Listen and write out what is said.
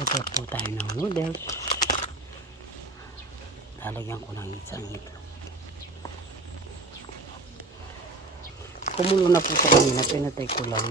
Prepare po tayo ng noodles. Lalagyan ko ng isang itlog. Kumulo na po sa kanina, pinatay ko lang.